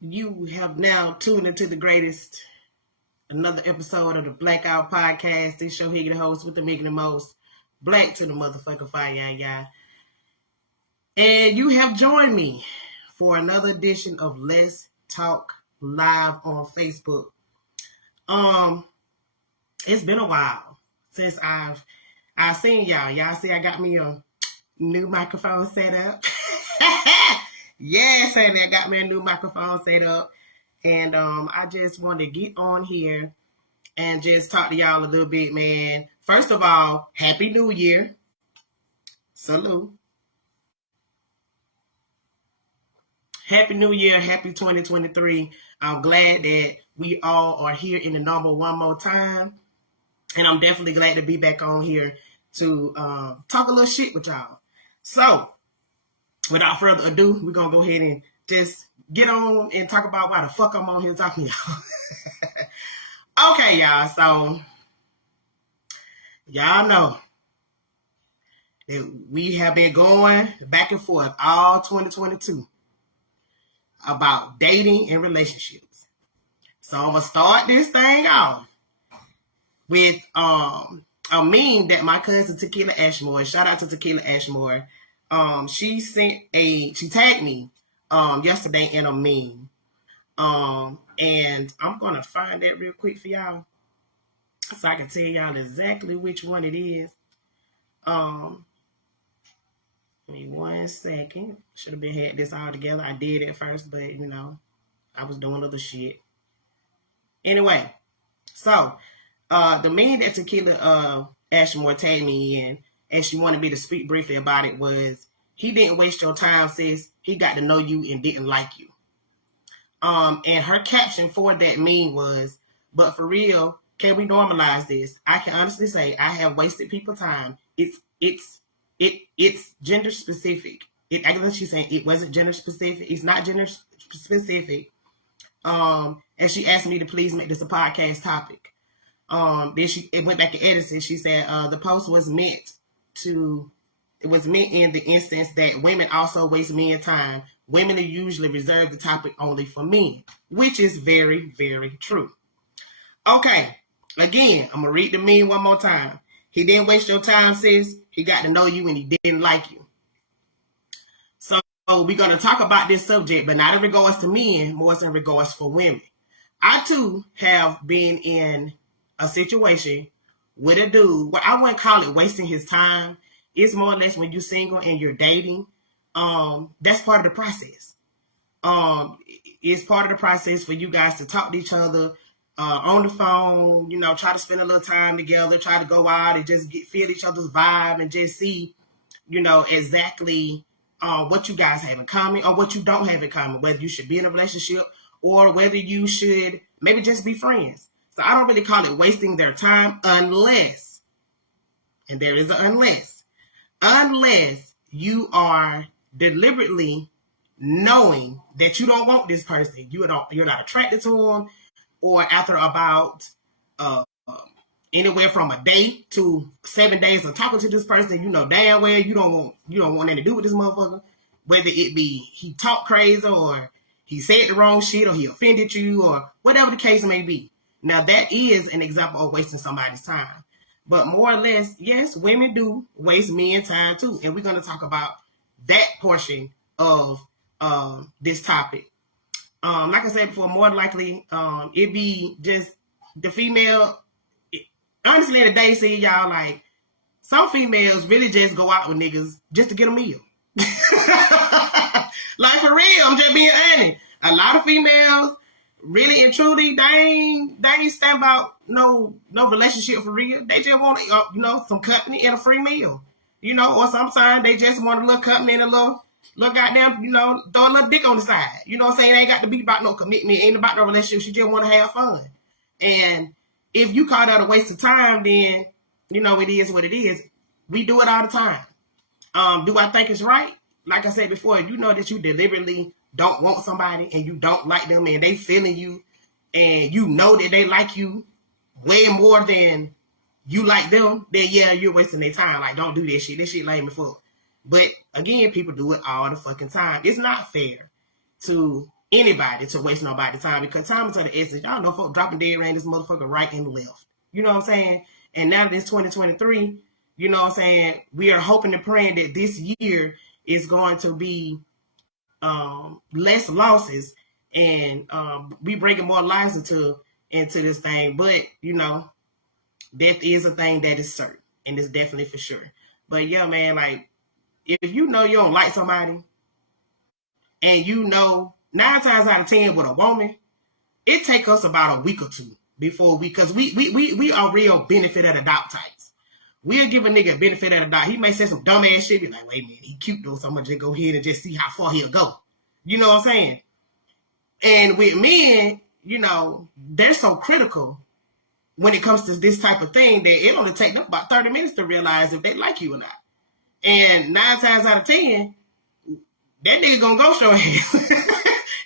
You have now tuned into the greatest, another episode of the Blaque Owt Podcast. This show here, the host with the making the most black to the motherfucker fire, y'all. And you have joined me for another edition of Let's Talk Live on Facebook. It's been a while since I've seen y'all. Y'all see I got me a new microphone set up. Yes, honey, I got me a new microphone set up. And I just wanted to get on here and just talk to y'all a little bit, man. First of all, Happy New Year. Salute. Happy New Year. Happy 2023. I'm glad that we all are here in the number one more time. And I'm definitely glad to be back on here to talk a little shit with y'all. So, without further ado, we're going to go ahead and just get on and talk about why the fuck I'm on here talking to y'all. Okay, y'all. So, y'all know that we have been going back and forth all 2022 about dating and relationships. So, I'm going to start this thing off with a meme that my cousin Tequila Ashmore, shout out to Tequila Ashmore, she tagged me yesterday in a meme. And I'm gonna find that real quick for y'all so I can tell y'all exactly which one it is. Give me 1 second. Should have been had this all together. I did at first, but you know, I was doing other shit. Anyway, so the meme that Tequila Ashmore tagged me in, and she wanted me to speak briefly about it, was he didn't waste your time, sis. He got to know you and didn't like you. And her caption for that meme was, but for real, can we normalize this? I can honestly say I have wasted people's time. It's gender specific. Actually, she's saying it wasn't gender specific. It's not gender specific. And she asked me to please make this a podcast topic. Then it went back and edited. She said the post was meant in the instance that women also waste men's time. Women are usually reserve the topic only for men, which is very, very true. Okay, again, I'm gonna read the meme one more time. He didn't waste your time, sis. He got to know you and he didn't like you. So we're gonna talk about this subject, but not in regards to men, more in regards for women. I too have been in a situation with a dude where I wouldn't call it wasting his time. It's more or less when you're single and you're dating. That's part of the process. It's part of the process for you guys to talk to each other on the phone, you know, try to spend a little time together, try to go out and just feel each other's vibe and just see, you know, exactly what you guys have in common or what you don't have in common, whether you should be in a relationship or whether you should maybe just be friends. So I don't really call it wasting their time unless, and there is an unless you are deliberately knowing that you don't want this person, you're not attracted to them, or after about anywhere from a day to 7 days of talking to this person, you know damn well you don't want anything to do with this motherfucker, whether it be he talked crazy or he said the wrong shit or he offended you or whatever the case may be. Now that is an example of wasting somebody's time. But more or less, yes, women do waste men's time too. And we're going to talk about that portion of this topic. Like I said before, more likely it be just the female. Honestly, in the day, see y'all, like some females really just go out with niggas just to get a meal. Like for real, I'm just being honest. A lot of females really and truly, they ain't stand about no relationship for real. They just want some company and a free meal, or sometimes they just want a little company and a little goddamn, throw a little dick on the side. You know what I'm saying? It ain't got to be about no commitment, ain't about no relationship. She just want to have fun. And if you call that a waste of time, then it is what it is. We do it all the time. Do I think it's right? Like I said before, you know that you deliberately don't want somebody and you don't like them and they feeling you and you know that they like you way more than you like them, then yeah, you're wasting their time. Like, don't do this shit. This shit lame before. But again, people do it all the fucking time. It's not fair to anybody to waste nobody's time, because time is of the essence. Y'all know folk dropping dead around this motherfucker right and left. You know what I'm saying? And now that it's 2023, you know what I'm saying, we are hoping and praying that this year is going to be less losses, and we bringing more lives into this thing. But, you know, death is a thing that is certain, and it's definitely for sure. But yeah, man, like, if you know you don't like somebody, and you know 9 times out of 10 with a woman, it take us about a week or two before because we are real benefit of the doubt types. We'll give a nigga a benefit of the doubt. He may say some dumb ass shit, be like, wait a minute, he cute though, so I'm gonna just go ahead and just see how far he'll go. You know what I'm saying? And with men, you know, they're so critical when it comes to this type of thing that it only take them about 30 minutes to realize if they like you or not. And 9 times out of 10, that nigga gonna go show ass.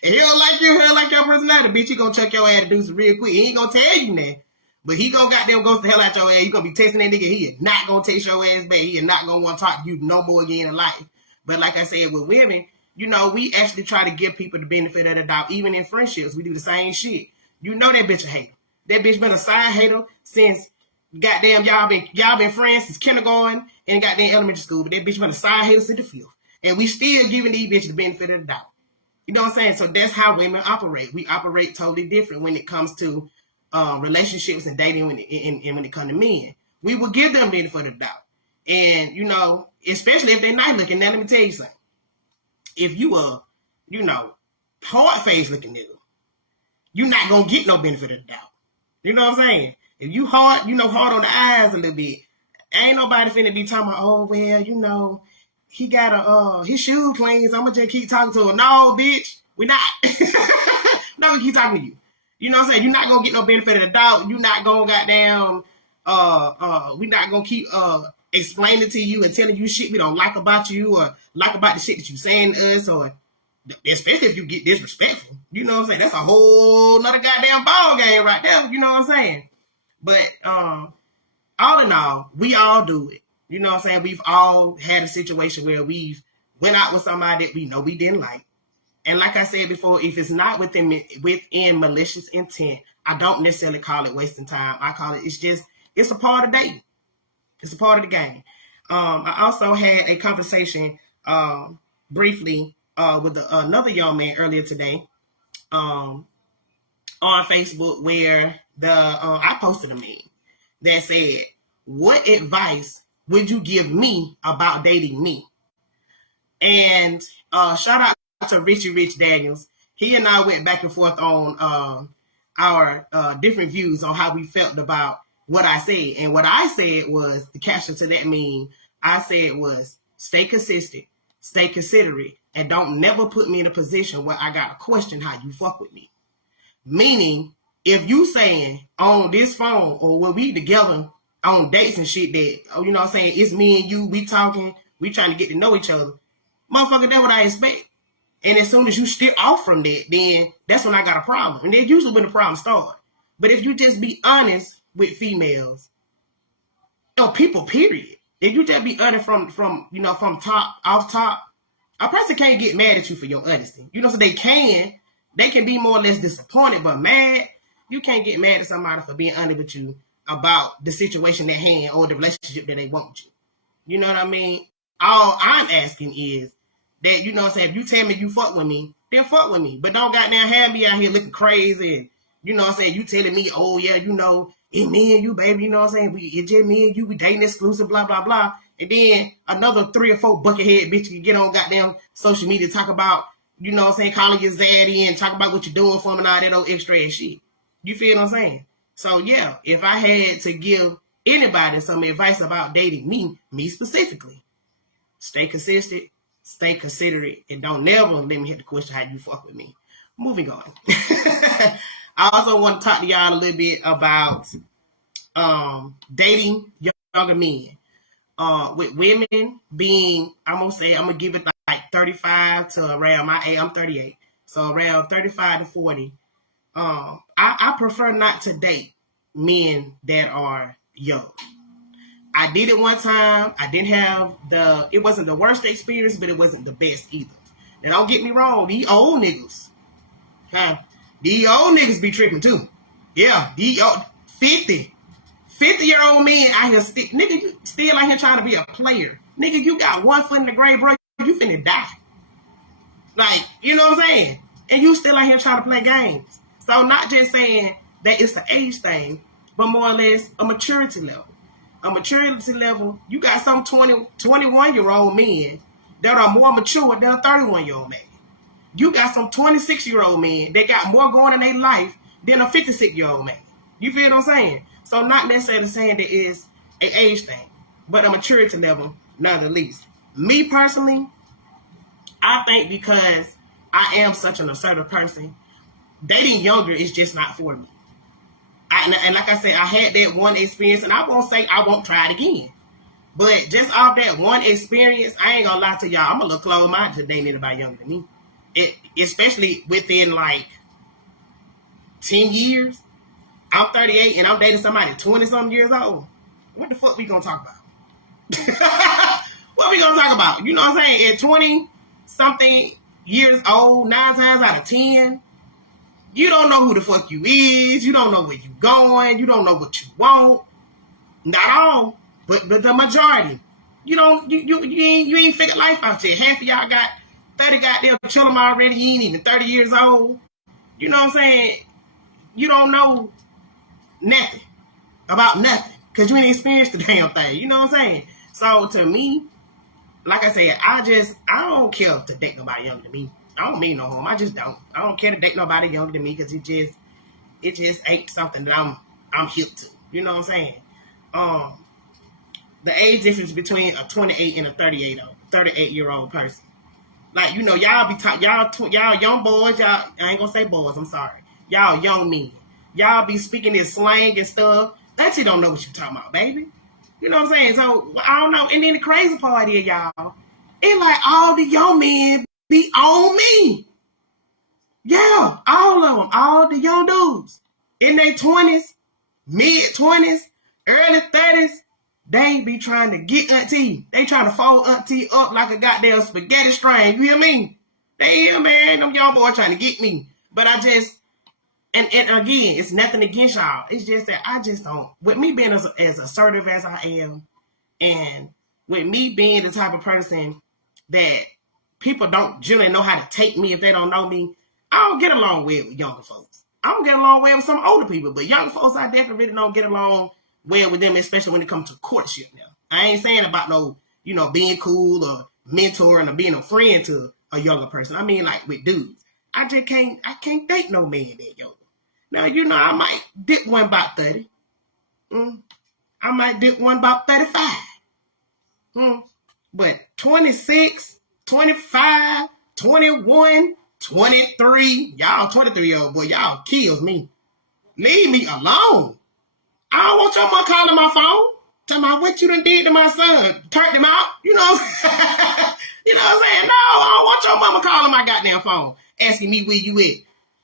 If he don't like you, he don't like your personality, bitch, he gonna chuck your ass to do some real quick. He ain't gonna tell you that. But he gonna goddamn ghost the hell out your ass. You gonna be texting that nigga. He is not gonna text your ass back. He is not gonna want to talk to you no more again in life. But like I said, with women, you know, we actually try to give people the benefit of the doubt. Even in friendships, we do the same shit. You know that bitch a hater. That bitch been a side hater since goddamn y'all been friends since kindergarten and goddamn elementary school. But that bitch been a side hater since the 5th. And we still giving these bitches the benefit of the doubt. You know what I'm saying? So that's how women operate. We operate totally different when it comes to relationships and dating and when it comes to men. We will give them the benefit of the doubt. And, you know, especially if they're nice looking. Now, let me tell you something. If you a, you know, hard-faced looking nigga, you're not going to get no benefit of the doubt. You know what I'm saying? If you hard, you know, hard on the eyes a little bit, ain't nobody finna be talking about, oh, well, you know, he got his shoe clean, so I'm gonna just keep talking to him. No, bitch, we not. No, we keep talking to you. You know what I'm saying? You're not gonna get no benefit of the doubt. You're not gonna goddamn we're not gonna keep explaining to you and telling you shit we don't like about you or like about the shit that you saying to us, or especially if you get disrespectful. You know what I'm saying? That's a whole nother goddamn ball game right there. You know what I'm saying? But all in all, we all do it. You know what I'm saying? We've all had a situation where we've went out with somebody that we know we didn't like. And like I said before, if it's not within malicious intent, I don't necessarily call it wasting time. I call it, it's a part of dating. It's a part of the game. I also had a conversation briefly with another young man earlier today on Facebook where I posted a meme that said, what advice would you give me about dating me? And shout out to Richie Rich Daniels. He and I went back and forth on our different views on how we felt about what I said. And what I said was, the caption to that meme, I said was, stay consistent, stay considerate, and don't never put me in a position where I got to question how you fuck with me. Meaning, if you saying on this phone or when we together on dates and shit that, you know what I'm saying, it's me and you, we talking, we trying to get to know each other, motherfucker, that's what I expect. And as soon as you steer off from that, then that's when I got a problem. And that's usually when the problem starts. But if you just be honest with females, or people, period, if you just be honest from top, off top, a person can't get mad at you for your honesty. You know, so they can be more or less disappointed, but mad, you can't get mad at somebody for being honest with you about the situation at hand or the relationship that they want with you. You know what I mean? All I'm asking is that, you know what I'm saying, if you tell me you fuck with me, then fuck with me. But don't goddamn have me out here looking crazy and, you know what I'm saying, you telling me, oh yeah, you know, it's me and you, baby, you know what I'm saying, it's just me and you, we dating exclusive, blah, blah, blah. And then another 3 or 4 buckethead bitch can get on goddamn social media, talk about, you know what I'm saying, calling your zaddy and talk about what you're doing for him and all that old extra ass shit. You feel what I'm saying? So yeah, if I had to give anybody some advice about dating me specifically, stay consistent, stay considerate, and don't never let me hit the question how you fuck with me. Moving on. I also want to talk to y'all a little bit about dating younger men. With women being, I'm gonna give it like 35 to around my age. I'm 38, so around 35 to 40. I prefer not to date men that are young. I did it one time. I didn't have it wasn't the worst experience, but it wasn't the best either. And don't get me wrong, these old niggas, These old niggas be tripping too. Yeah, these old 50-year-old men out here nigga, you still out here trying to be a player. Nigga, you got one foot in the grave, bro. You finna die. Like, you know what I'm saying? And you still out here trying to play games. So not just saying that it's an age thing, but more or less a maturity level. A maturity level, you got some 21-year-old men that are more mature than a 31-year-old man. You got some 26-year-old men that got more going in their life than a 56-year-old man. You feel what I'm saying? So not necessarily saying that it's an age thing, but a maturity level, not the least. Me personally, I think because I am such an assertive person, dating younger is just not for me. And like I said, I had that one experience, and I won't say I won't try it again. But just off that one experience, I ain't gonna lie to y'all, I'm a little closed-minded to date anybody younger than me. Especially within like 10 years. I'm 38 and I'm dating somebody 20-something years old. What the fuck we gonna talk about? What we gonna talk about? You know what I'm saying? At 20-something years old, 9 times out of 10, you don't know who the fuck you is. You don't know where you going. You don't know what you want. Not all, but the majority. You ain't figured life out yet. Half of y'all got 30 goddamn children already. You ain't even 30 years old. You know what I'm saying? You don't know nothing about nothing because you ain't experienced the damn thing. You know what I'm saying? So to me, like I said, I don't care to date nobody younger than me. I don't mean no harm. I just don't. I don't care to date nobody younger than me because it just ain't something that I'm hip to. You know what I'm saying? The age difference between a 28 and a 38-year-old person. Like, you know, y'all young boys, I ain't gonna say boys, I'm sorry. Y'all young men. Y'all be speaking this slang and stuff. That shit don't know what you talking about, baby. You know what I'm saying? So, I don't know. And then the crazy part is, y'all, it's like all the young men be on me. Yeah, all of them. All the young dudes. In their 20s, mid-20s, early 30s, they be trying to get auntie. They trying to fold auntie up like a goddamn spaghetti string. You hear me? They here, man. Them young boys trying to get me. But I just, and again, it's nothing against y'all. It's just that I just don't, with me being as assertive as I am, and with me being the type of person that people don't generally know how to take me if they don't know me, I don't get along well with younger folks. I don't get along well with some older people, but younger folks, I definitely really don't get along well with them, especially when it comes to courtship now. I ain't saying about no, being cool or mentoring or being a friend to a younger person. I mean, like with dudes. I can't date no man that younger. Now, I might dip one about 30. I might dip one about 35. But 26, 25, 21, 23, y'all 23-year-old boy, y'all kills me. Leave me alone. I don't want your mom calling my phone. Tell me what you done did to my son. Turned him out. You know what I'm saying? You know what I'm saying? No, I don't want your mama calling my goddamn phone. Asking me where you at.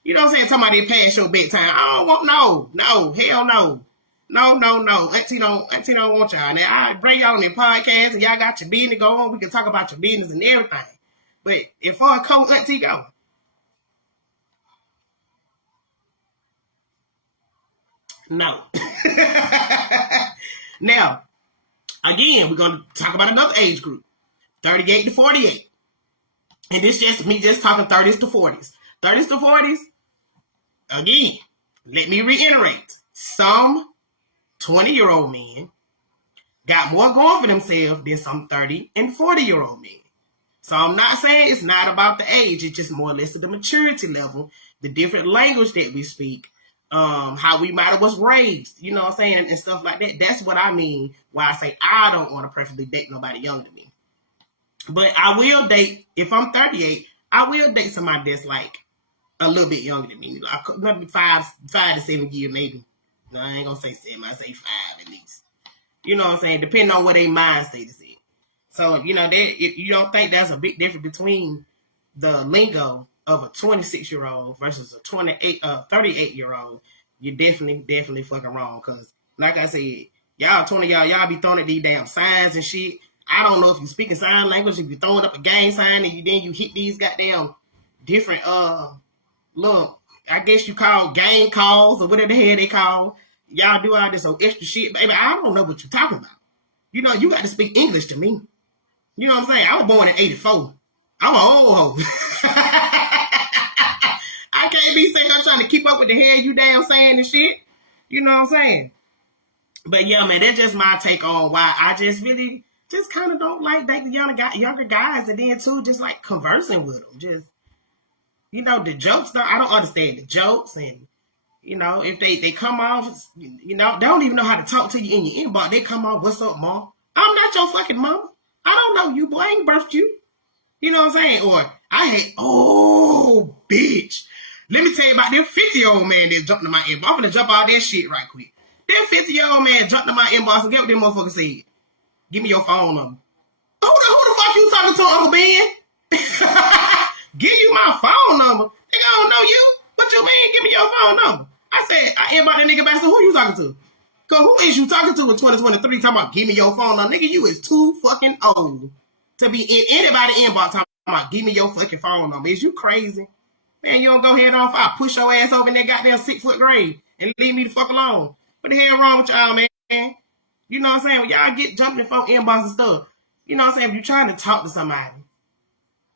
You know what I'm saying? Talking about they pass your bedtime. I don't want, no, hell no. No. Auntie don't want y'all. Now, I bring y'all on the podcast and y'all got your business going. We can talk about your business and everything. But if our co-auntie go, no. Now, again, we're going to talk about another age group, 38 to 48. And this just me just talking 30s to 40s. 30s to 40s, again, let me reiterate. Some 20-year-old men got more going for themselves than some 30 and 40-year-old men. So I'm not saying it's not about the age. It's just more or less of the maturity level, the different language that we speak, how we might have was raised, you know what I'm saying, and stuff like that. That's what I mean when I say I don't want to preferably date nobody younger than me. But I will date, if I'm 38, I will date somebody that's like a little bit younger than me. Like maybe 5 to 7 years, maybe. No, I ain't gonna say 7, I say 5 at least. You know what I'm saying? Depending on where their mind state is at. So, you don't think there's a big difference between the lingo of a 26-year-old versus a 38-year-old, you're definitely fucking wrong. Because, like I said, y'all be throwing at these damn signs and shit. I don't know if you speaking sign language, if you throwing up a gang sign and then you hit these goddamn different look, I guess you call gang calls or whatever the hell they call. Y'all do all this extra shit, baby. I don't know what you're talking about. You know, you got to speak English to me. You know what I'm saying? I was born in 84. I'm an old hoe. I can't be sitting there trying to keep up with the hell you damn saying and shit. You know what I'm saying? But yeah, man, that's just my take on why I just really just kind of don't like dating younger guys, and then too just like conversing with them. Just, you know, the jokes, though, I don't understand the jokes, and you know, if they come off, you know, they don't even know how to talk to you in your inbox. They come off, what's up, mom? I'm not your fucking mama. I don't know you, boy. I ain't birthed you. You know what I'm saying? Or I hate, oh, bitch. Let me tell you about this 50-year-old man that jumped in my inbox. I'm gonna jump all that shit right quick. That 50-year-old man jumped in my inbox and get what that motherfucker said. Give me your phone number. Who the fuck you talking to, Uncle Ben? Give you my phone number. Nigga, I don't know you. What you mean? Give me your phone number. I said, I inboxed that nigga back, so who you talking to? Cause who is you talking to in 2023 talking about give me your phone number? Nigga, you is too fucking old to be in anybody inbox talking about give me your fucking phone number. Is you crazy? Man, you don't go head on fire. Push your ass over in that goddamn 6-foot grave and leave me the fuck alone. What the hell wrong with y'all, man? You know what I'm saying? When y'all get jumping in phone inbox and stuff, you know what I'm saying? If you're trying to talk to somebody,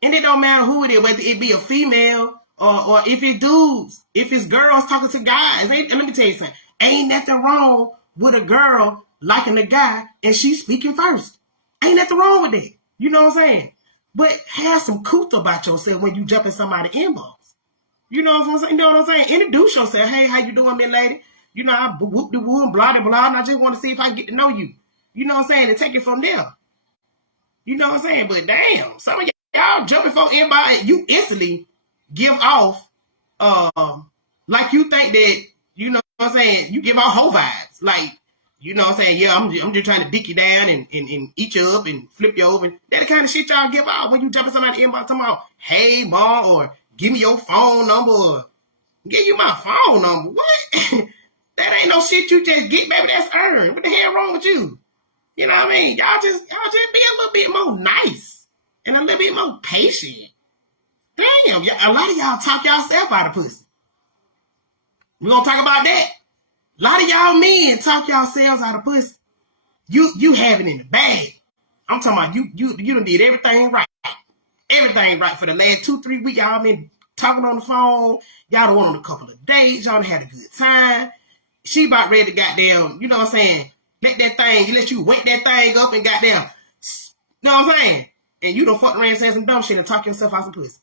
and it don't matter who it is, whether it be a female or if it's dudes, if it's girls talking to guys. Let me tell you something. Ain't nothing wrong with a girl liking a guy and she's speaking first. Ain't nothing wrong with that. You know what I'm saying? But have some couth about yourself when you jump in somebody's inbox. You know what I'm saying? You know what I'm saying? Introduce yourself. Hey, how you doing, me lady? You know, I whoop the woo and blah, blah, blah, and I just want to see if I can get to know you. You know what I'm saying? And take it from there. You know what I'm saying? But damn, some of y'all jumping for inbox, you instantly give off, like you think that, you know what I'm saying, you give off whole vibes. Like, you know what I'm saying? Yeah, I'm just trying to dick you down and eat you up and flip you over. That the kind of shit y'all give out when you jump in somebody's inbox talking about, hey, mom, or give me your phone number, or give you my phone number. What? That ain't no shit you just get, baby. That's earned. What the hell wrong with you? You know what I mean? Y'all just be a little bit more nice and a little bit more patient. Damn, a lot of y'all talk yourself out of pussy. We gonna talk about that. A lot of y'all men talk yourselves out of pussy. You have it in the bag. I'm talking about you done did everything right. Everything right for the last 2-3 weeks. Y'all been talking on the phone. Y'all done went on a couple of dates. Y'all done had a good time. She about ready to goddamn, you know what I'm saying, let you wake that thing up and goddamn, you know what I'm saying? And you done fuck around saying some dumb shit and talk yourself out some pussy.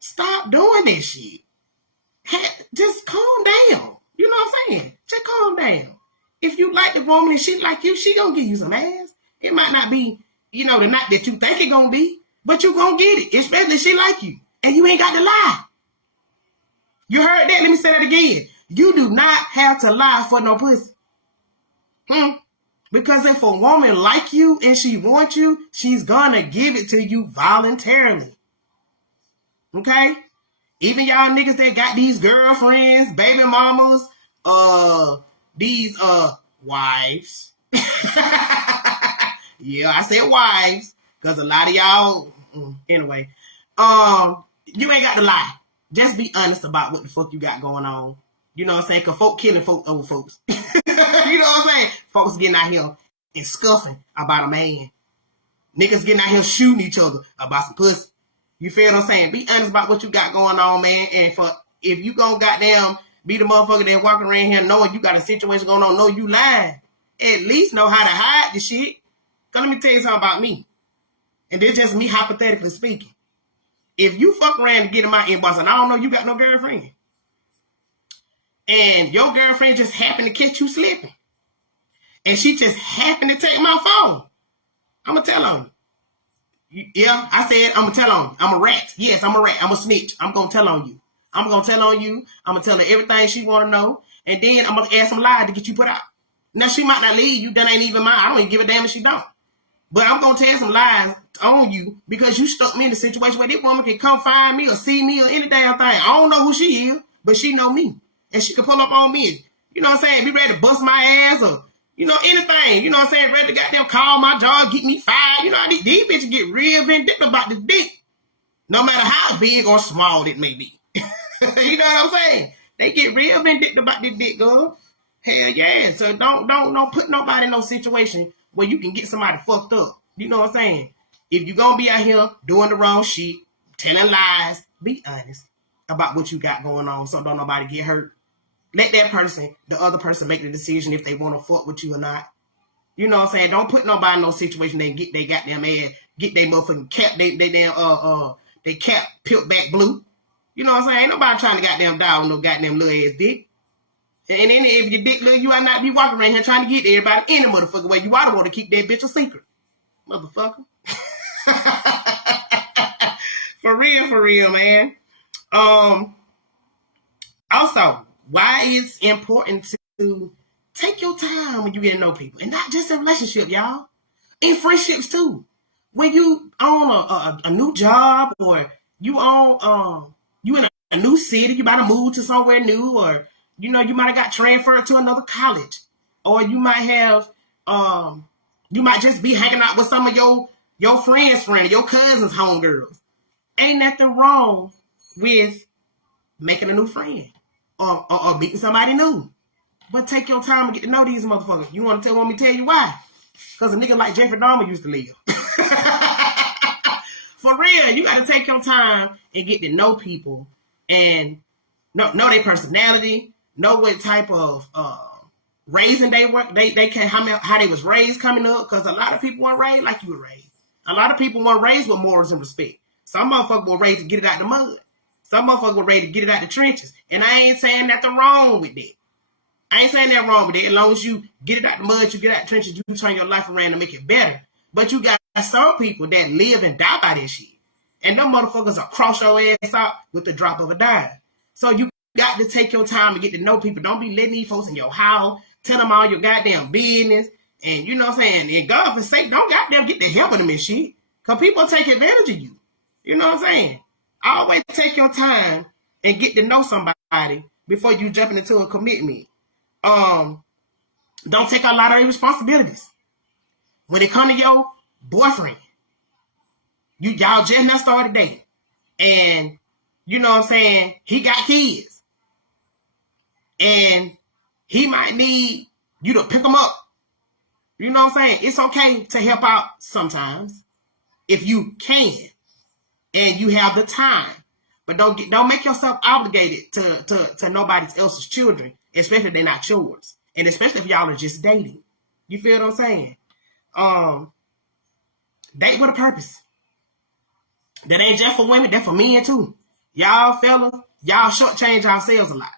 Stop doing this shit. Just calm down. You know what I'm saying? Just calm down. If you like the woman and she like you, she gonna give you some ass. It might not be, you know, the night that you think it gonna be, but you gonna get it, especially if she like you. And you ain't got to lie. You heard that? Let me say that again. You do not have to lie for no pussy. Because if a woman like you and she wants you, she's gonna give it to you voluntarily. Okay? Even y'all niggas that got these girlfriends, baby mamas, these wives. Yeah, I said wives, because a lot of y'all, anyway, you ain't got to lie. Just be honest about what the fuck you got going on. You know what I'm saying? Because folk killing folk over folks. You know what I'm saying? Folks getting out here and scuffing about a man. Niggas getting out here shooting each other about some pussy. You feel what I'm saying? Be honest about what you got going on, man. And if you gonna goddamn be the motherfucker that walking around here knowing you got a situation going on, know you lying, at least know how to hide the shit. Cause let me tell you something about me. And this just me hypothetically speaking. If you fuck around and get in my inbox and I don't know you got no girlfriend, and your girlfriend just happened to catch you slipping, and she just happened to take my phone, I'm going to tell on you. Yeah, I said I'm going to tell on you. I'm a rat. Yes, I'm a rat. I'm a snitch. I'm going to tell on you. I'm going to tell on you. I'm going to tell her everything she want to know, and then I'm going to add some lies to get you put out. Now, she might not leave you. That ain't even mine. I don't even give a damn if she don't. But I'm going to tell some lies on you because you stuck me in a situation where this woman can come find me or see me or any damn thing. I don't know who she is, but she know me. And she can pull up on me. You know what I'm saying? Be ready to bust my ass or, you know, anything. You know what I'm saying? Ready to goddamn call my job, get me fired. You know, these bitches get real vindictive about the dick. No matter how big or small it may be. You know what I'm saying? They get real vindictive about this dick, girl. Hell yeah. So don't put nobody in no situation where you can get somebody fucked up. You know what I'm saying? If you're gonna be out here doing the wrong shit, telling lies, be honest about what you got going on so don't nobody get hurt. Let that person, the other person, make the decision if they want to fuck with you or not. You know what I'm saying? Don't put nobody in no situation they get they goddamn ass, get they motherfucking cap, they cap peeled back blue. You know what I'm saying? Ain't nobody trying to goddamn die on no goddamn little ass dick. And then if your dick little, you ought not be walking around here trying to get everybody any motherfucking way. You ought to want to keep that bitch a secret. Motherfucker. For real, man. Also, why it's important to take your time when you get to know people. And not just in relationship, y'all. In friendships, too. When you on a new job or you on you in a new city, you about to move to somewhere new, or you know, you might have got transferred to another college, or you might have you might just be hanging out with some of your friends, your cousins, homegirls. Ain't nothing wrong with making a new friend or meeting somebody new. But take your time and get to know these motherfuckers. You want me to tell you why? Because a nigga like Jeffrey Dahmer used to live. For real, you got to take your time and get to know people and know their personality, know what type of raising they can how they was raised coming up. Because a lot of people weren't raised like you were raised. A lot of people weren't raised with morals and respect. Some motherfuckers were raised to get it out the mud. Some motherfuckers were raised to get it out the trenches. And I ain't saying nothing wrong with that. I ain't saying that wrong with it. As long as you get it out the mud, you get out the trenches, you turn your life around to make it better. But you got some people that live and die by this shit. And them motherfuckers will cross your ass out with the drop of a dime. So you got to take your time to get to know people. Don't be letting these folks in your house, tell them all your goddamn business. And you know what I'm saying? And God for sake, don't goddamn get the help of them and shit. Because people take advantage of you. You know what I'm saying? Always take your time and get to know somebody before you jump into a commitment. Don't take a lot of responsibilities. When it comes to your boyfriend, y'all just not started dating. And you know what I'm saying, he got kids. And he might need you to pick them up. You know what I'm saying? It's okay to help out sometimes if you can and you have the time. But don't make yourself obligated to nobody else's children, especially if they're not yours. And especially if y'all are just dating. You feel what I'm saying? Date with a purpose. That ain't just for women, that's for men too. Y'all fellas, y'all shortchange yourselves a lot.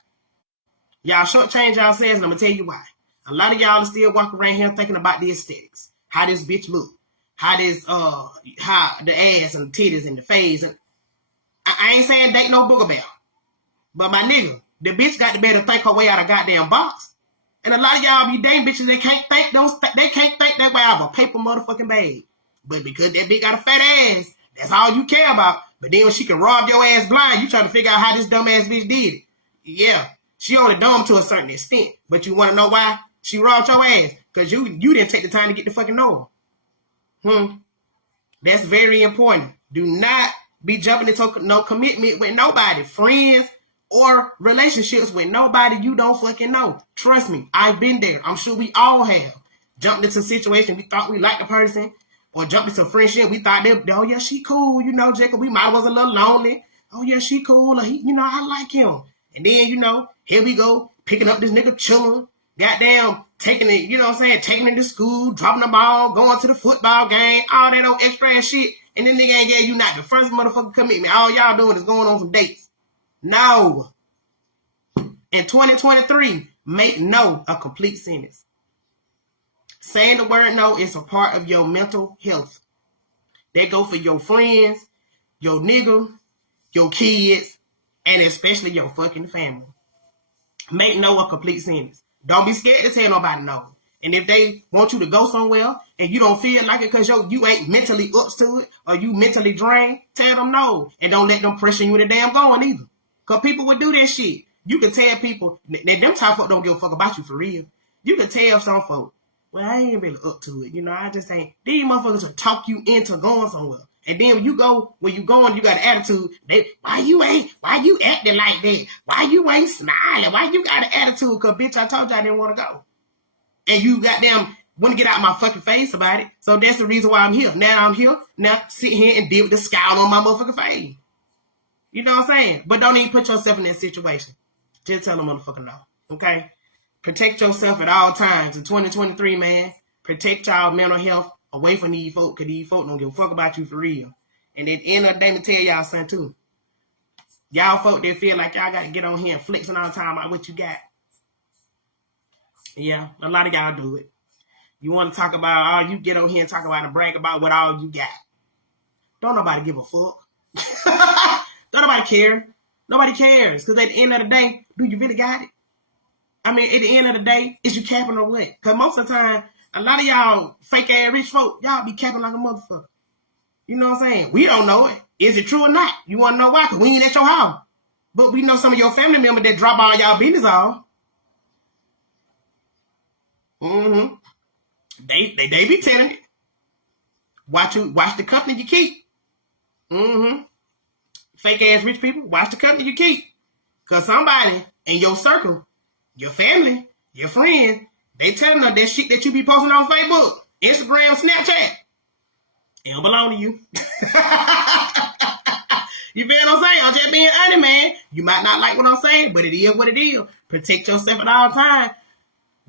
Y'all shortchange yourselves, and I'm gonna tell you why. A lot of y'all are still walking around here thinking about the aesthetics. How this bitch look. How the ass and the titties and the face. And I ain't saying date no booger bear. But my nigga, the bitch got to be able to think her way out of goddamn box. And a lot of y'all be dating bitches, they can't think that way out of a paper motherfucking bag. But because that bitch got a fat ass, that's all you care about. But then when she can rob your ass blind, you trying to figure out how this dumb ass bitch did it. Yeah, she only dumb to a certain extent. But you want to know why she robbed your ass? Because you didn't take the time to get to fucking know her. That's very important. Do not be jumping into no commitment with nobody. Friends or relationships with nobody you don't fucking know. Trust me, I've been there. I'm sure we all have. Jumped into a situation we thought we liked the person. Or jumped into a friendship, we thought, oh yeah, she cool, you know, Jacob, we might was a little lonely. Oh yeah, she cool, or he, you know, I like him. And then, you know, here we go, picking up this nigga chilling, goddamn, taking it, you know what I'm saying, taking him to school, dropping the ball, going to the football game, all that old extra ass shit, and then nigga ain't gave you not the first motherfucker commitment. All y'all doing is going on some dates. No. In 2023, make no a complete sentence. Saying the word no is a part of your mental health. That go for your friends, your nigga, your kids, and especially your fucking family. Make no a complete sentence. Don't be scared to tell nobody no. And if they want you to go somewhere and you don't feel like it because you ain't mentally up to it or you mentally drained, tell them no. And don't let them pressure you into damn going either. Because people would do that shit. You can tell people, that them type folk don't give a fuck about you for real. You can tell some folk, well, I ain't really up to it. You know, I just ain't. These motherfuckers will talk you into going somewhere. And then when you going, you got an attitude. Why you acting like that? Why you ain't smiling? Why you got an attitude? Because, bitch, I told you I didn't want to go. And you goddamn want to get out my fucking face about it. So that's the reason why I'm here. Now I'm here. Now sit here and deal with the scowl on my motherfucking face. You know what I'm saying? But don't even put yourself in that situation. Just tell them motherfucker no. Okay? Protect yourself at all times. In 2023, man, protect y'all mental health away from these folk, because these folk don't give a fuck about you for real. And at the end of the day, I'm tell y'all something too. Y'all folk that feel like y'all got to get on here and flexing all the time about what you got. Yeah, a lot of y'all do it. You want to talk about, you get on here and talk about and brag about what all you got. Don't nobody give a fuck. Don't nobody care. Nobody cares. Because at the end of the day, do you really got it? I mean, at the end of the day, is you capping or what? Because most of the time, a lot of y'all fake ass rich folk, y'all be capping like a motherfucker. You know what I'm saying? We don't know it. Is it true or not? You want to know why? Because we ain't at your house. But we know some of your family members that drop all y'all business off. Mm-hmm. They be telling it. Watch the company you keep. Mm-hmm. Fake ass rich people, watch the company you keep. Because somebody in your circle, your family, your friends, they telling them that shit that you be posting on Facebook, Instagram, Snapchat, it don't belong to you. You feel what I'm saying? I'm just being honest, man. You might not like what I'm saying, but it is what it is. Protect yourself at all times.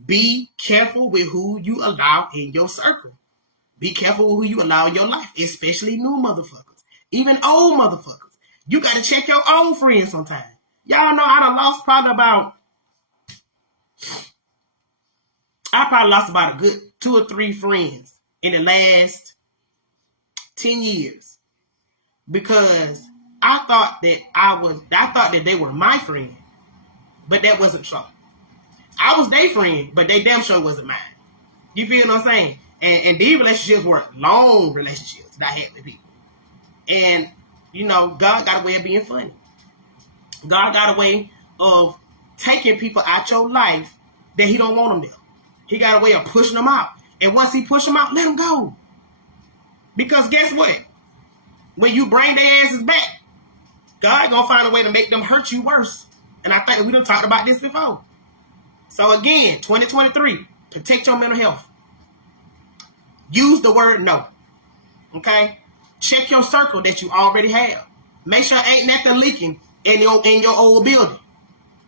Be careful with who you allow in your circle. Be careful with who you allow in your life, especially new motherfuckers, even old motherfuckers. You got to check your old friends sometimes. Y'all know I lost about a good 2 or 3 friends in the last 10 years because I thought that they were my friend, but that wasn't true. I was their friend, but they damn sure wasn't mine. You feel what I'm saying? And these relationships were long relationships that I had with people. And, you know, God got a way of being funny. God got a way of taking people out your life that he don't want them there. He got a way of pushing them out. And once he push them out, let them go. Because guess what? When you bring their asses back, God gonna find a way to make them hurt you worse. And I think we done talked about this before. So again, 2023, protect your mental health. Use the word no. Okay? Check your circle that you already have. Make sure ain't nothing leaking in your old building.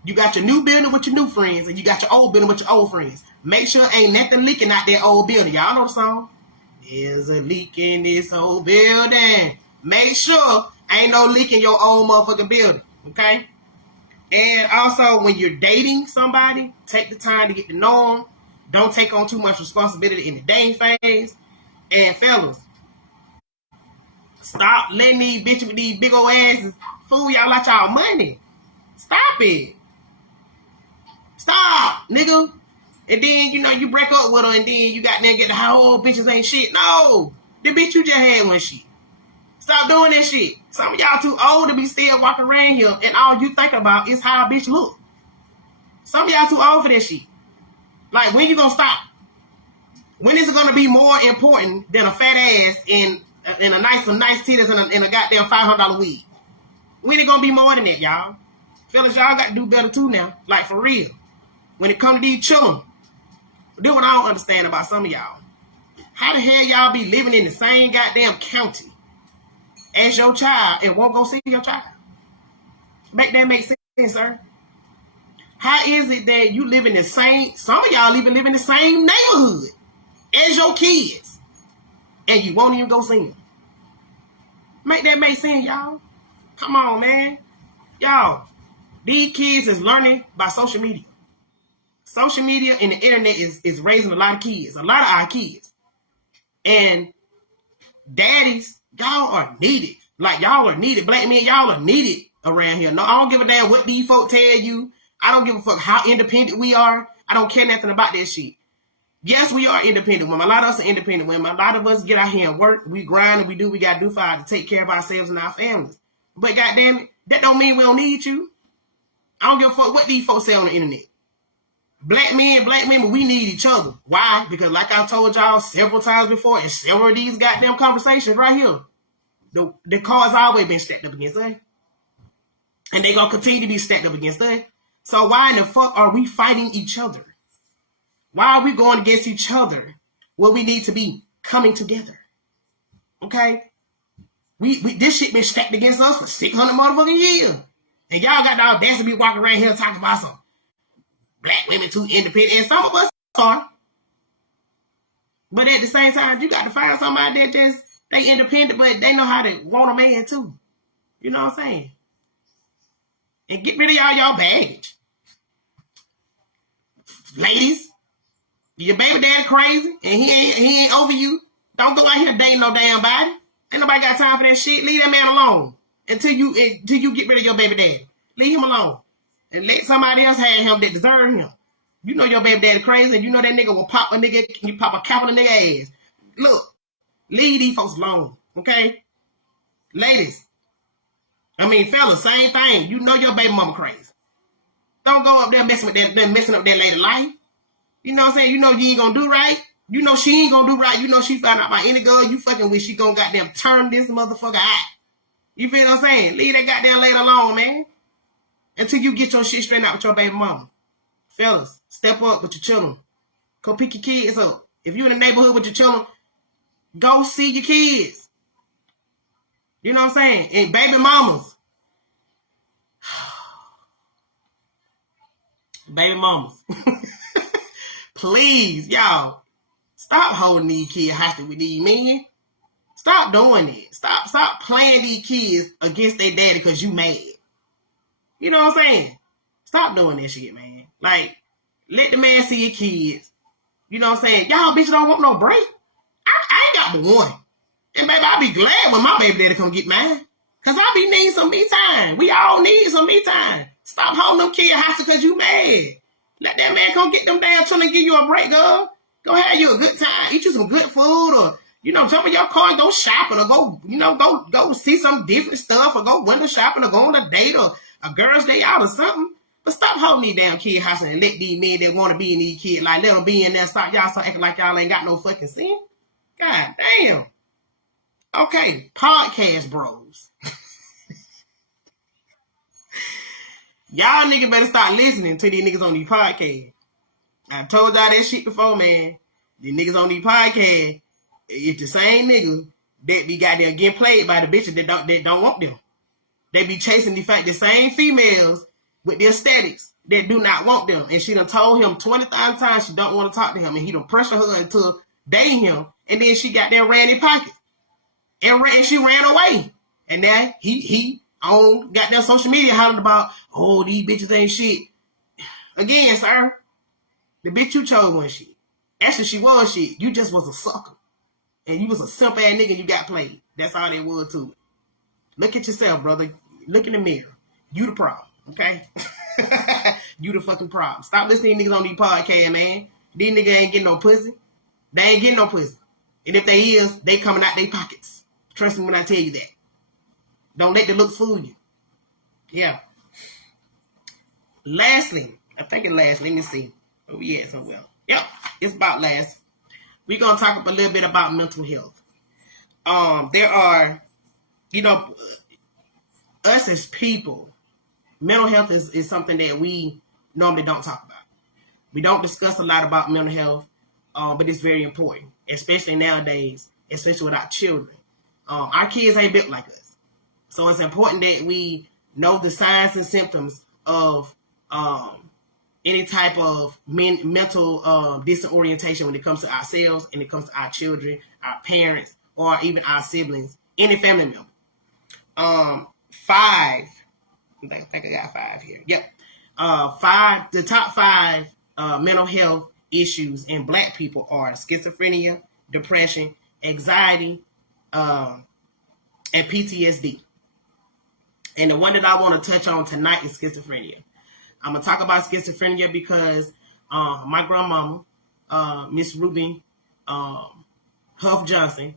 You got your new building with your new friends, and you got your old building with your old friends. Make sure ain't nothing leaking out that old building. Y'all know the song? There's a leak in this old building. Make sure ain't no leak in your old motherfucking building. Okay? And also, when you're dating somebody, take the time to get to know them. Don't take on too much responsibility in the dating phase. And fellas, stop letting these bitches with these big old asses fool y'all out y'all money. Stop it. Stop, nigga. And then, you know, you break up with her and then you got there get the whole bitches ain't shit. No. The bitch you just had one shit. Stop doing that shit. Some of y'all too old to be still walking around here and all you think about is how a bitch look. Some of y'all too old for that shit. Like, when you gonna stop? When is it gonna be more important than a fat ass and a nice titties and a goddamn $500 wig? When it gonna be more than that, y'all? Fellas, y'all got to do better too now. Like, for real. When it come to these children, this what I don't understand about some of y'all. How the hell y'all be living in the same goddamn county as your child and won't go see your child? Make that make sense, sir? How is it that you live in the same, some of y'all even live in the same neighborhood as your kids, and you won't even go see them? Make that make sense, y'all? Come on, man. Y'all, these kids is learning by social media. Social media and the internet is raising a lot of kids, a lot of our kids. And daddies, y'all are needed. Like, y'all are needed. Black men, y'all are needed around here. No, I don't give a damn what these folk tell you. I don't give a fuck how independent we are. I don't care nothing about that shit. Yes, we are independent women. A lot of us are independent women. A lot of us get out here and work. We grind and we do what we got to do to take care of ourselves and our families. But goddamn it, that don't mean we don't need you. I don't give a fuck what these folks say on the internet. Black men, black women, we need each other. Why? Because like I told y'all several times before in several of these goddamn conversations right here, The cards always been stacked up against us. And they gonna continue to be stacked up against us. So why in the fuck are we fighting each other? Why are we going against each other when we need to be coming together? Okay? We this shit been stacked against us for 600 motherfucking years. And y'all got the audacity to be walking around here talking about some black women too independent. And some of us are. But at the same time, you got to find somebody that just, they independent, but they know how to want a man too. You know what I'm saying? And get rid of y'all baggage. Ladies, your baby daddy crazy and he ain't over you. Don't go out here dating no damn body. Ain't nobody got time for that shit. Leave that man alone until you get rid of your baby daddy. Leave him alone and let somebody else have him that deserve him. You know your baby daddy crazy, and you know that nigga will pop a cap on the nigga ass. Look, leave these folks alone, okay? Ladies, fellas, same thing. You know your baby mama crazy. Don't go up there messing up that lady life. You know what I'm saying? You know you ain't gonna do right. You know she ain't gonna do right. You know she found out by any girl you fucking with, she gonna goddamn turn this motherfucker out. You feel what I'm saying? Leave that goddamn lady alone, man. Until you get your shit straightened out with your baby mama. Fellas, step up with your children. Go pick your kids up. If you in the neighborhood with your children, go see your kids. You know what I'm saying? And baby mamas. Baby mamas. Please, y'all. Stop holding these kids hostage with these men. Stop doing it. Stop playing these kids against their daddy because you mad. You know what I'm saying? Stop doing this shit, man. Like, let the man see your kids. You know what I'm saying? Y'all bitches don't want no break. I ain't got but one. And baby, I'll be glad when my baby daddy come get mine. Because I be needing some me time. We all need some me time. Stop holding them kids hostage because you mad. Let that man come get them down trying to give you a break, girl. Go have you a good time. Eat you some good food, or, jump in your car and go shopping, or go see some different stuff, or go window shopping, or go on a date, or a girl's day out or something. But stop holding these damn kid hostage and let these men that want to be in these kids, like, let them be in there and stop y'all acting like y'all ain't got no fucking sin. God damn. Okay, podcast bros. Y'all niggas better start listening to these niggas on these podcasts. I told y'all that shit before, man. These niggas on these podcasts, it's the same niggas that be goddamn getting played by the bitches that don't want them. They be chasing the same females with the aesthetics that do not want them. And she done told him 20,000 times she don't want to talk to him. And he done pressure her into dating him. And then she got there ran in pockets. And she ran away. And now he on goddamn social media hollering about, oh, these bitches ain't shit. Again, sir, the bitch you chose wasn't shit. Actually, she was shit. You just was a sucker. And you was a simp ass nigga and you got played. That's all they was to it. Look at yourself, brother. Look in the mirror. You the problem, okay? You the fucking problem. Stop listening to niggas on these podcasts, man. These niggas ain't getting no pussy. They ain't getting no pussy. And if they is, they coming out their pockets. Trust me when I tell you that. Don't let the looks fool you. Yeah. Lastly, let me see. Where we at somewhere? Yep, it's about last. We're going to talk a little bit about mental health. There are, us as people, mental health is something that we normally don't talk about. We don't discuss a lot about mental health, but it's very important, especially nowadays, especially with our children. Our kids ain't built like us. So it's important that we know the signs and symptoms of any type of mental disorientation when it comes to ourselves and it comes to our children, our parents, or even our siblings, any family member. I think I got 5 here. Yep. The top 5 mental health issues in Black people are schizophrenia, depression, anxiety, and PTSD. And the one that I want to touch on tonight is schizophrenia. I'm going to talk about schizophrenia because my grandmama, Miss Ruby Huff Johnson,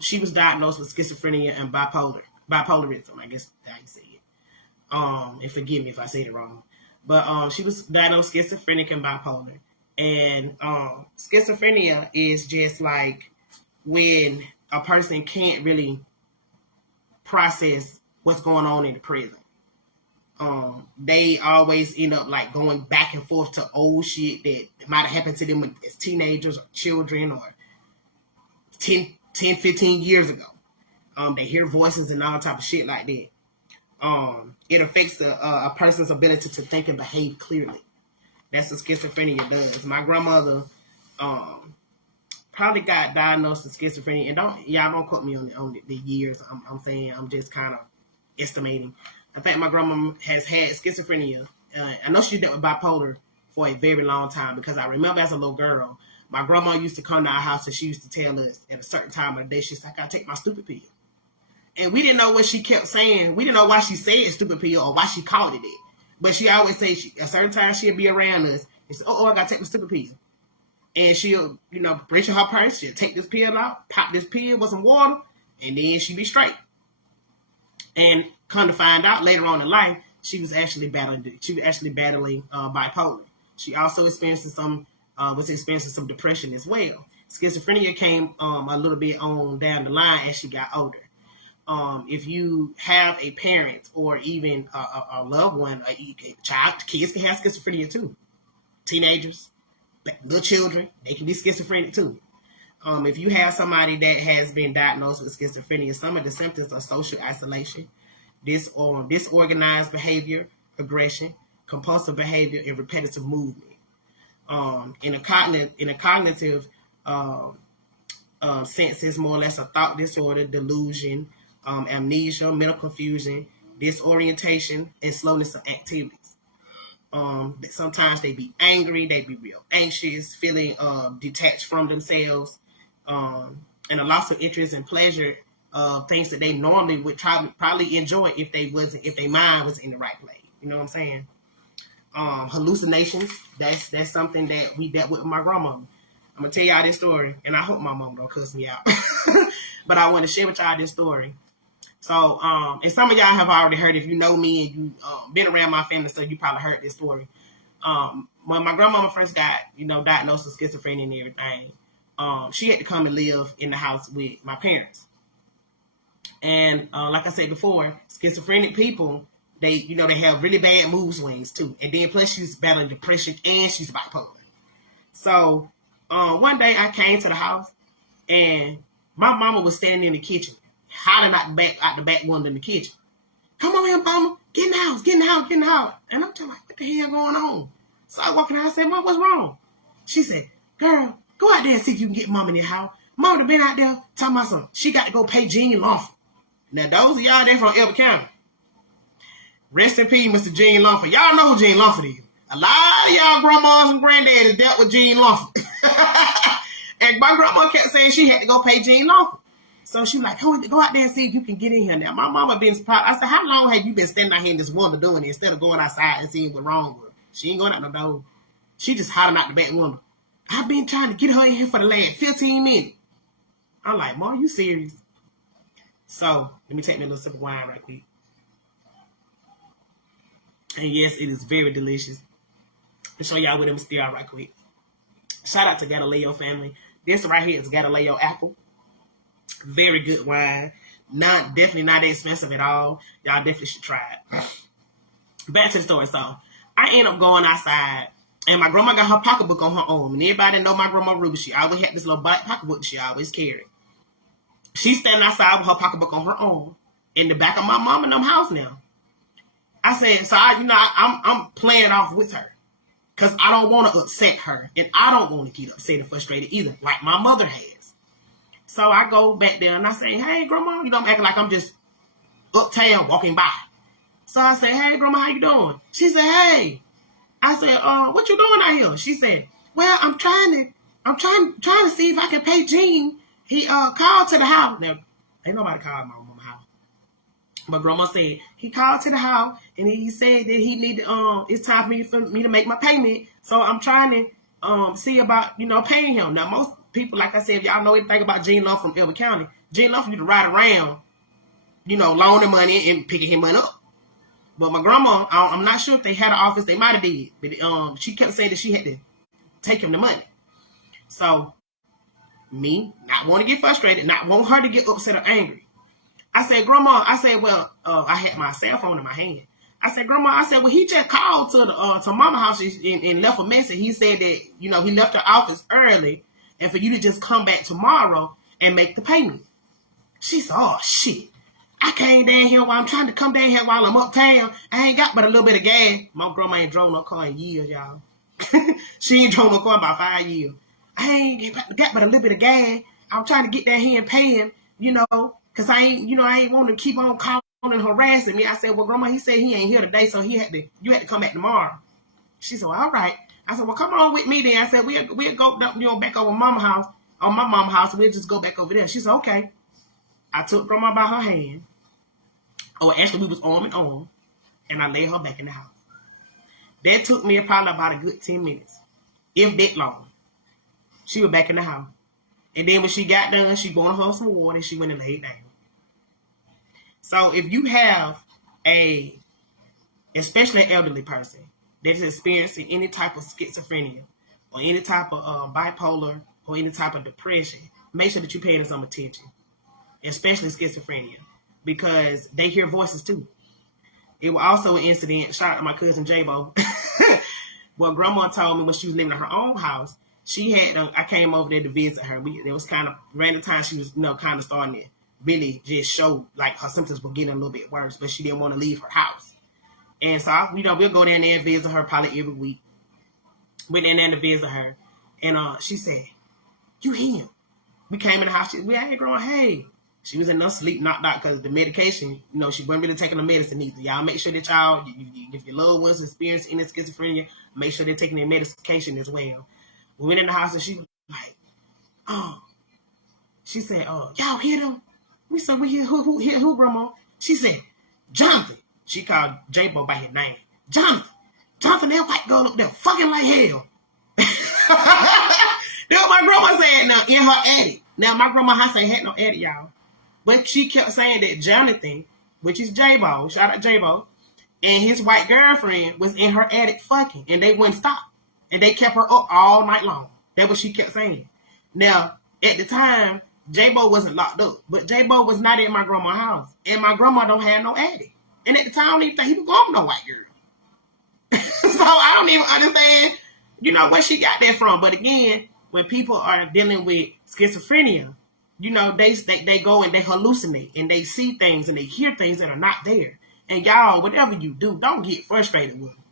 she was diagnosed with schizophrenia and bipolarism, I guess that's how you say it. And forgive me if I say it wrong. But she was diagnosed schizophrenic and bipolar. And schizophrenia is just like when a person can't really process what's going on in the prison. They always end up like going back and forth to old shit that might have happened to them as teenagers or children or 10, 15 years ago. They hear voices and all type of shit like that. It affects a person's ability to think and behave clearly. That's what schizophrenia does. My grandmother probably got diagnosed with schizophrenia, and y'all don't quote me on the years. I'm saying, I'm just kind of estimating. In fact, my grandma has had schizophrenia. I know she dealt with bipolar for a very long time, because I remember as a little girl, my grandma used to come to our house and she used to tell us at a certain time of the day, she's like, I gotta take my stupid pill. And we didn't know what she kept saying. We didn't know why she said stupid pill or why she called it that. But she always say, a certain time she'll be around us and say, I gotta take my stupid pill. And she'll, reach in her purse, she'll take this pill out, pop this pill with some water, and then she'll be straight. And come to find out later on in life, she was actually battling bipolar. She also was experiencing some depression as well. Schizophrenia came a little bit on down the line as she got older. If you have a parent or even a loved one, a child, kids can have schizophrenia too. Teenagers, little children, they can be schizophrenic too. If you have somebody that has been diagnosed with schizophrenia, some of the symptoms are social isolation, disorganized behavior, aggression, compulsive behavior, and repetitive movement. In a cognitive sense, is more or less a thought disorder, delusion, amnesia, mental confusion, disorientation, and slowness of activities. Sometimes they be angry, they be real anxious, feeling detached from themselves, and a loss of interest and pleasure of things that they normally would probably enjoy if their mind was in the right place. You know what I'm saying? Hallucinations, that's something that we dealt with my grandmother. I'm gonna tell y'all this story, and I hope my mom don't cuss me out. But I want to share with y'all this story. So, and some of y'all have already heard, if you know me and you been around my family, so you probably heard this story. When my grandmama first got, diagnosed with schizophrenia and everything, she had to come and live in the house with my parents. And like I said before, schizophrenic people, they have really bad mood swings too. And then plus she's battling depression and she's bipolar. So one day I came to the house and my mama was standing in the kitchen, hiding out the back window in the kitchen. Come on here, mama, get in the house, get in the house, get in the house. And I'm telling her, what the hell going on? So I walk in the house and said, Mom, what's wrong? She said, girl, go out there and see if you can get mom in the house. Mom been out there talking about something. She got to go pay Gene Lawford. Now, those of y'all there from Elbert County, rest in peace, Mr. Gene Lawford. Y'all know who Gene Lawford is. A lot of y'all grandmas and granddaddies dealt with Gene Lawford. And my grandma kept saying she had to go pay Gene Lawford. So she was like, go out there and see if you can get in here. Now, my mama been surprised. I said, how long have you been standing out here in this window doing it instead of going outside and seeing what's wrong with her? She ain't going out no door. She just hiding out the back window. I've been trying to get her in here for the last 15 minutes. I'm like, Mom, you serious? So, let me take me a little sip of wine right quick. And yes, it is very delicious. I'll show y'all what I'm stir right quick. Shout out to Galileo family. This right here is Galileo apple. Very good wine. Definitely not expensive at all. Y'all definitely should try it. Back to the story. So, I end up going outside. And my grandma got her pocketbook on her own. And everybody know my grandma Ruby. She always had this little pocketbook she always carried. She's standing outside with her pocketbook on her own in the back of my mom and them house now. I said, so I'm playing off with her because I don't want to upset her and I don't want to get upset and frustrated either, like my mother has. So I go back there and I say, hey, grandma, I'm acting like I'm just uptown walking by. So I say, hey, grandma, how you doing? She said, hey. I said, what you doing out here? She said, well, I'm trying to see if I can pay Gene. He called to the house. Now, ain't nobody called my mama's house. But grandma said he called to the house and he said that he needed it's time for me to make my payment. So I'm trying to see about paying him. Now most people, like I said, if y'all know anything about Gene Love from Elbert County, Gene Love used to ride around, loaning money and picking him money up. But my grandma, I'm not sure if they had an office. They might have did, but she kept saying that she had to take him the money. So me not want to get frustrated, not want her to get upset or angry. I said, Grandma, I said, well, I had my cell phone in my hand. I said, Grandma, I said, well, he just called to the to Mama house and left a message. He said that, he left the office early and for you to just come back tomorrow and make the payment. She said, oh, shit. I came down here while I'm trying to come down here while I'm uptown. I ain't got but a little bit of gas. My grandma ain't drove no car in years, y'all. She ain't drove no car in about 5 years. I ain't got but a little bit of gas. I'm trying to get down here and pay him, because I ain't want to keep on calling and harassing me. I said, well, Grandma, he said he ain't here today, so you had to come back tomorrow. She said, well, all right. I said, well, come on with me then. I said, we'll go back over my mama's house, and we'll just go back over there. She said, okay. I took Grandma by her hand. Oh, actually, we was arm in arm, and I laid her back in the house. That took me probably about a good 10 minutes, if that long. She was back in the house. And then when she got done, she bought her some water, and she went and laid down. So if you have especially an elderly person that is experiencing any type of schizophrenia or any type of bipolar or any type of depression, make sure that you're paying some attention, especially schizophrenia, because they hear voices too. It was also an incident, shout out to my cousin J-Bo. Well, Grandma told me when she was living in her own house, she had, I came over there to visit her. It was kind of random time she was, kind of starting to really just show like her symptoms were getting a little bit worse, but she didn't want to leave her house. And so, we'll go down there and visit her probably every week. Went down there to visit her. And she said, you him. We came in the house. We had growing, hey. She was in no sleep, knocked out because the medication, she wasn't really taking the medicine either. Y'all make sure that y'all, if your loved ones experiencing any schizophrenia, make sure they're taking their medication as well. We went in the house and she was like, she said, y'all hear them? We said, we hear who, Grandma? She said, Jonathan. She called J-Bo by his name. Jonathan, that white girl up there fucking like hell. That's what my grandma said now in her attic. Now, my grandma house ain't had no attic, y'all. But she kept saying that Jonathan, which is J-Bo, shout out J-Bo, and his white girlfriend was in her attic fucking, and they wouldn't stop. And they kept her up all night long. That's what she kept saying. Now, at the time, J-Bo wasn't locked up, but J-Bo was not in my grandma's house, and my grandma don't have no attic. And at the time, I don't even think he was going with no white girl. So I don't even understand, where she got that from. But again, when people are dealing with schizophrenia, they go and they hallucinate and they see things and they hear things that are not there. And y'all, whatever you do, don't get frustrated with them.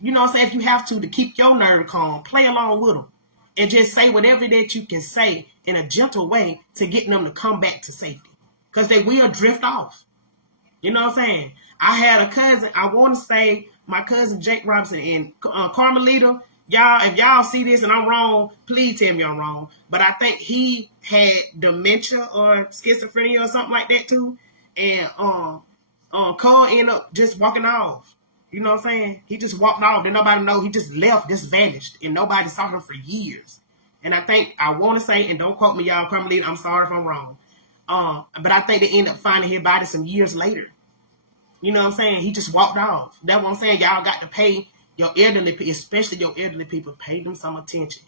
You know what I'm saying? If you have to keep your nerve calm, play along with them and just say whatever that you can say in a gentle way to get them to come back to safety, because they will drift off. You know what I'm saying? I had a cousin, I want to say my cousin Jake Robinson and Carmelita. Y'all, if y'all see this and I'm wrong, please tell me I'm wrong. But I think he had dementia or schizophrenia or something like that too. And Carl ended up just walking off. You know what I'm saying? He just walked off. Then nobody know. He just left, just vanished. And nobody saw him for years. And I want to say, and don't quote me, y'all, Carmelita, I'm sorry if I'm wrong. But I think they ended up finding his body some years later. You know what I'm saying? He just walked off. That's what I'm saying. Y'all got to pay your elderly people, especially your elderly people, pay them some attention.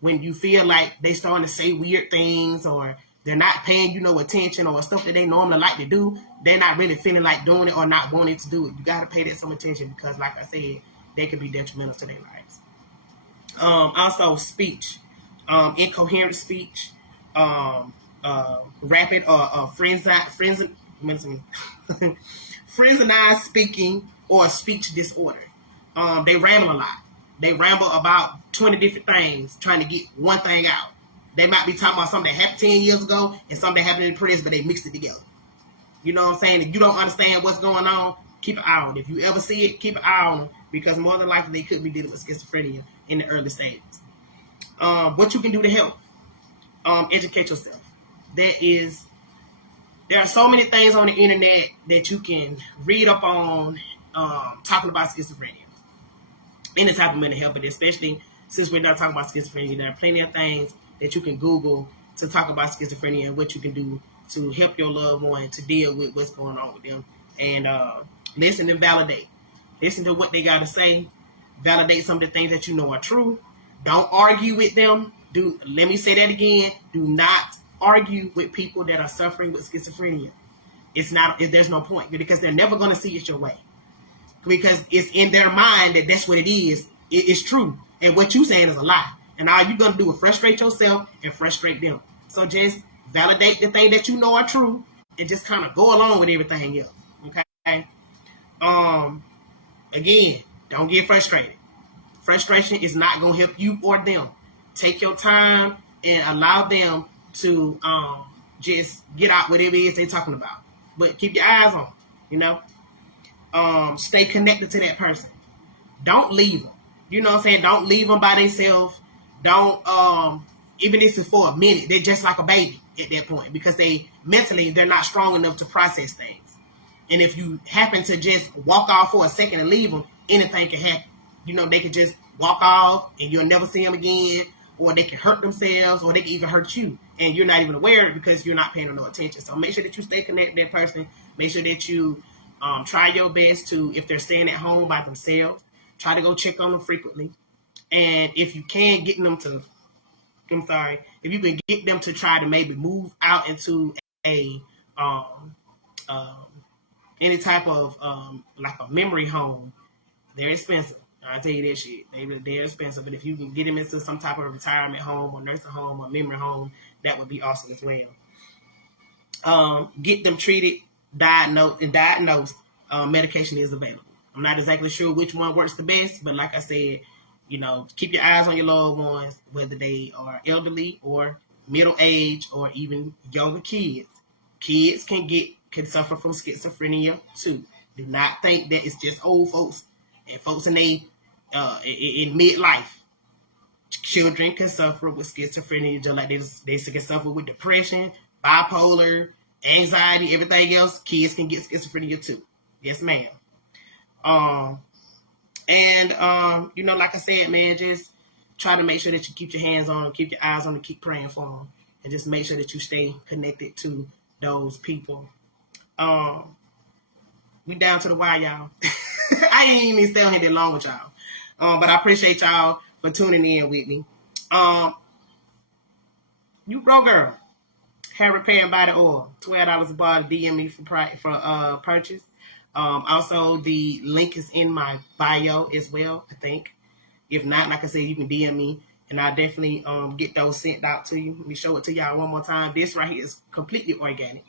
When you feel like they starting to say weird things or they're not paying you no attention or stuff that they normally like to do, they're not really feeling like doing it or not wanting to do it. You got to pay that some attention because, like I said, they could be detrimental to their lives. Also, speech, incoherent speech, rapid or frenzied speaking or speech disorder. They ramble a lot. They ramble about 20 different things trying to get one thing out. They might be talking about something that happened 10 years ago and something that happened in the prison, but they mixed it together. You know what I'm saying? If you don't understand what's going on, keep an eye on it. If you ever see it, keep an eye on it, because more than likely they could be dealing with schizophrenia in the early stages. What you can do to help, educate yourself. There are so many things on the internet that you can read up on talking about schizophrenia. Any type of mental health, but especially since we're not talking about schizophrenia, there are plenty of things that you can Google to talk about schizophrenia and what you can do to help your loved one to deal with what's going on with them. And listen and validate. Listen to what they got to say. Validate some of the things that you know are true. Don't argue with them. Let me say that again. Do not argue with people that are suffering with schizophrenia. there's no point, because they're never going to see it your way, because it's in their mind that that's what it is. It's true. And what you saying is a lie. And all you're going to do is frustrate yourself and frustrate them. So just validate the thing that you know are true and just kind of go along with everything else. Okay? Again, don't get frustrated. Frustration is not going to help you or them. Take your time and allow them to just get out whatever it is they're talking about. But keep your eyes on, stay connected to that person. Don't leave them. You know what I'm saying? Don't leave them by themselves. Don't, even if it's for a minute, they're just like a baby at that point, because they're not strong enough to process things. And if you happen to just walk off for a second and leave them, anything can happen. They could just walk off and you'll never see them again, or they can hurt themselves, or they can even hurt you, and you're not even aware because you're not paying no attention. So make sure that you stay connected to that person. Make sure that you try your best to, if they're staying at home by themselves, try to go check on them frequently. And if you can get them to, if you can get them to try to maybe move out into a any type of like a memory home, they're expensive. I'll tell you that shit. They're expensive. But if you can get them into some type of retirement home or nursing home or memory home, that would be awesome as well. Get them treated, diagnosed. Medication is available. I'm not exactly sure which one works the best, but like I said, keep your eyes on your loved ones, whether they are elderly or middle age or even younger kids. Kids can suffer from schizophrenia too. Do not think that it's just old folks and folks in midlife. Children can suffer with schizophrenia just like they can suffer with depression, bipolar, anxiety, everything else. Kids can get schizophrenia too. Yes, ma'am. Like I said, man, just try to make sure that you keep your hands on them, keep your eyes on them, keep praying for them, and just make sure that you stay connected to those people. We down to the wire, y'all. I ain't even stay on here that long with y'all. But I appreciate y'all for tuning in with me. You grow girl, hair repair and body oil, $12 a bottle. DM me for purchase. Also, the link is in my bio as well, I think. If not, like I said, you can DM me, and I'll definitely get those sent out to you. Let me show it to y'all one more time. This right here is completely organic,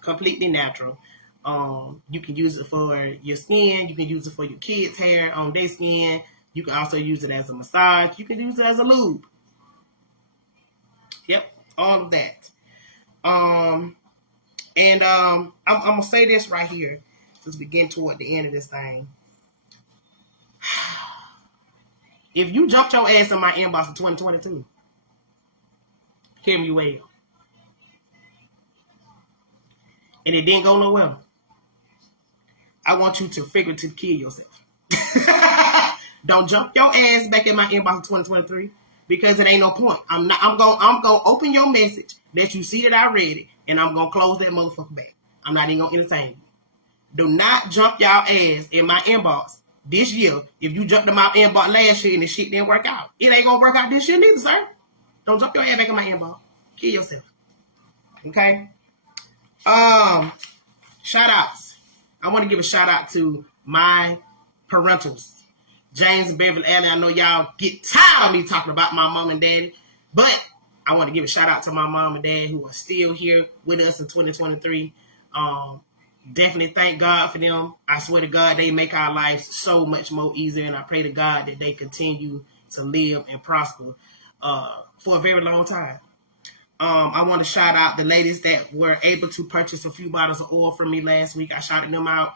completely natural. You can use it for your skin. You can use it for your kids' hair on their skin. You can also use it as a massage. You can use it as a lube. Yep, all of that. I'm going to say this right here. As we get toward the end of this thing. If you jumped your ass in my inbox in 2022, hear me well. And it didn't go nowhere. I want you to figuratively kill yourself. Don't jump your ass back in my inbox in 2023, because it ain't no point. I'm gonna open your message that you see that I read it, and I'm gonna close that motherfucker back. I'm not even gonna entertain you. Do not jump y'all ass in my inbox this year. If you jumped in my inbox last year and the shit didn't work out, it ain't gonna work out this year neither, sir. Don't jump your ass back in my inbox. Kill yourself. Okay? Shout outs. I want to give a shout out to my parentals. James and Beverly Allen. I know y'all get tired of me talking about my mom and daddy, but I want to give a shout out to my mom and dad who are still here with us in 2023. Definitely thank God for them. I swear to God, they make our lives so much more easier, and I pray to God that they continue to live and prosper for a very long time. I want to shout out the ladies that were able to purchase a few bottles of oil from me last week. I shouted them out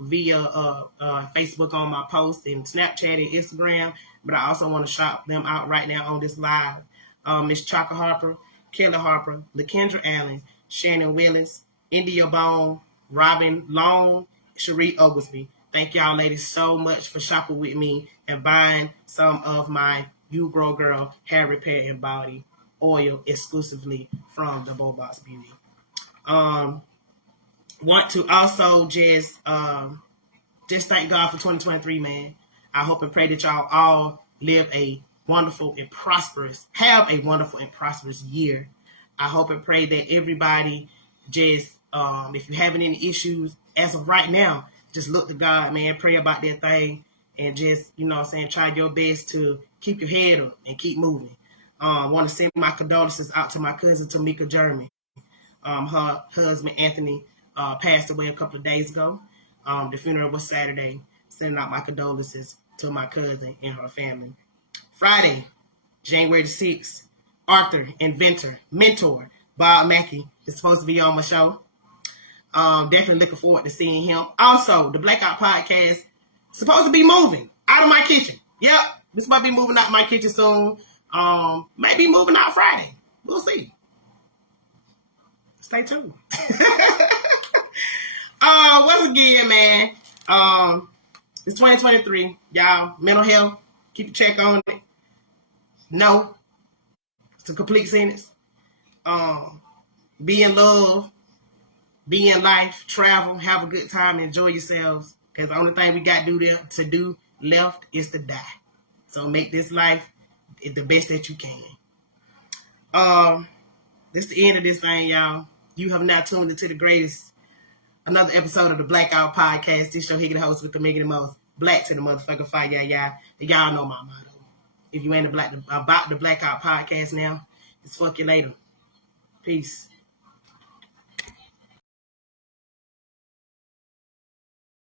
via Facebook on my post, and Snapchat and Instagram, but I also want to shout them out right now on this live. Miss Chaka Harper, Kelly Harper, LaKendra Allen, Shannon Willis, India Bone, Robin Long, Cherie Oglesby. Thank y'all ladies so much for shopping with me and buying some of my You Grow Girl hair repair and body oil exclusively from the Bobox Beauty. Want to also just thank God for 2023, man. I hope and pray that y'all all have a wonderful and prosperous year. I hope and pray that everybody just If you're having any issues as of right now, just look to God, man. Pray about that thing and just, try your best to keep your head up and keep moving. Want to send my condolences out to my cousin, Tamika Jeremy. Her husband, Anthony, passed away a couple of days ago. The funeral was Saturday. Sending out my condolences to my cousin and her family. Friday, January the 6th, author, inventor, mentor, Bob Mackey is supposed to be on my show. Definitely looking forward to seeing him. Also, the Blaque Owt Podcast supposed to be moving out of my kitchen. Yep, this might be moving out of my kitchen soon. Maybe moving out Friday. We'll see. Stay tuned. Once again, man, it's 2023. Y'all, mental health, keep a check on it. No, it's a complete sentence. Be in love, be in life, travel, have a good time, enjoy yourselves. Because the only thing we got to do left is to die. So make this life the best that you can. That's the end of this thing, y'all. You have now tuned into the greatest, another episode of the Blaque Owt Podcast. This show, Higgity host with the Miggity most black to the motherfucking fire, y'all. Y'all know my motto. If you ain't about the Blaque Owt Podcast now, it's fuck you later. Peace.